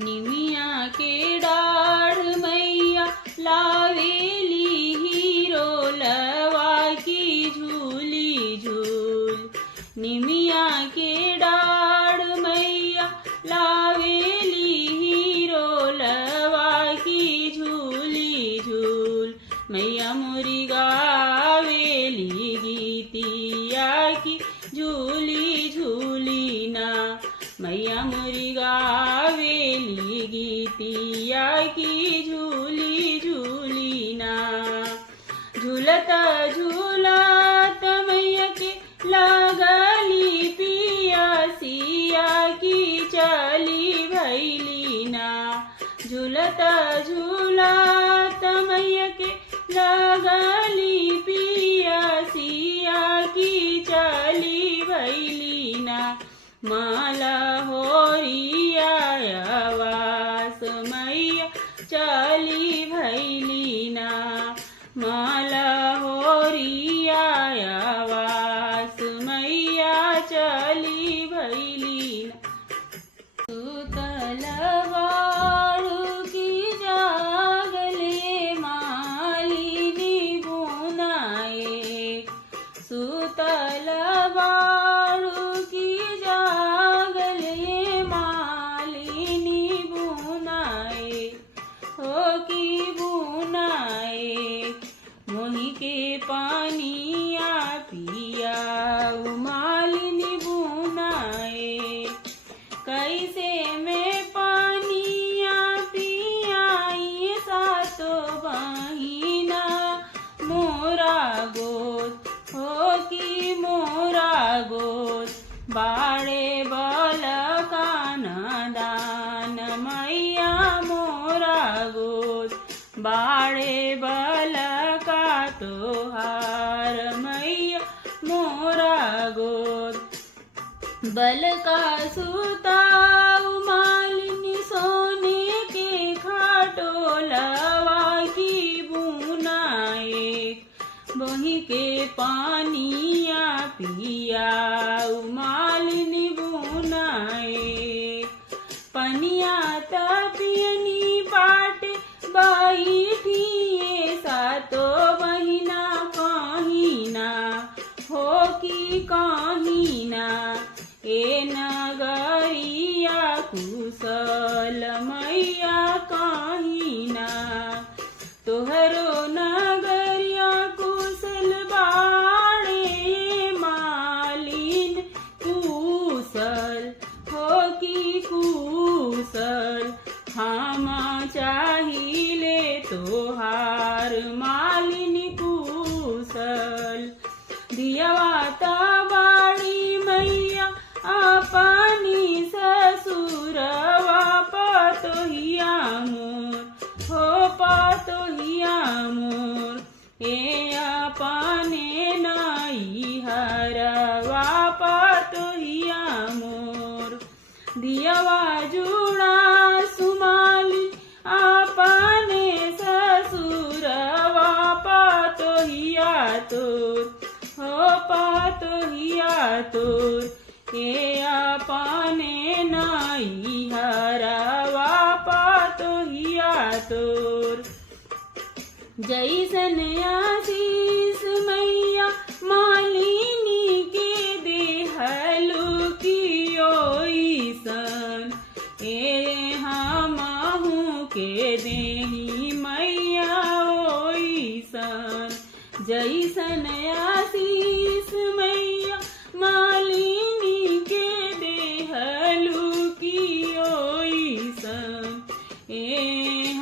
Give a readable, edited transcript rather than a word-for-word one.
निमिया के डाढ़ मैया लावेली हीरो लवा की झूली झूल। निमिया के डाढ़ मैया लावेली हीरो लवा की झूली झूल। मैया मोरी गावेली गीतिया की झूली झूली ना। मैया मोरी गावेली गीतिया की झूली झूली ना। झूलत झूलत मैया के लागली पियासिया की चली भैली ना। झूलत झूलत मैया के लागली पियासिया की चली भैली ना। माला होरियावास मैया चली भैली ना। माला होरियावास मैया चली भैली ना। सुतल वाळू की जागले मालिनी बुनाए। सुतल वाळू की जागले मालिनी बुनाए। हो की बुनाए मोही के पानिया पिया मालिनी बुनाए। कैसे मैं पानिया पियाई सातो बहिना मोरा गोद। हो की मोरा गोद बाड़े बल काना दान मैया मोरा गोद। बाड़े बल का तोहार मैया मोरा गोद। बल का सुताऊ मालिनी सोने के खाटोलवा की बुनाए। बही के पानिया पियाऊ मालिनी बुनाए। पनिया तपियनी बाट बैठिए सातो बहिना कहिना। हो की कहिना ए नगरिया कुशल मैया कहिना। तोहरो नगरिया कुशल बाड़े मालिन कुशल। हो की कुशल हम चाहिले तोहार मालिनी कुशल। दियावाता बाड़ी मैया अपनी ससुरवा पतोहिया मोर। हो पतोहिया मोर ए अपने नैहरवा पतोहिया मोर। दियवा जुड़ा सुमाली अपने ससुरवा पतोहिया तोर। हो पतोहिया तोर ए अपने नैहरवा पतोहिया तोर। जैसन आशीष मैया मालिनी के देहलु की ओइसन ए हमहु के देही मैया ओइसन। जैसन आशीष मैया मालिनी के देहलु की ओइसन ए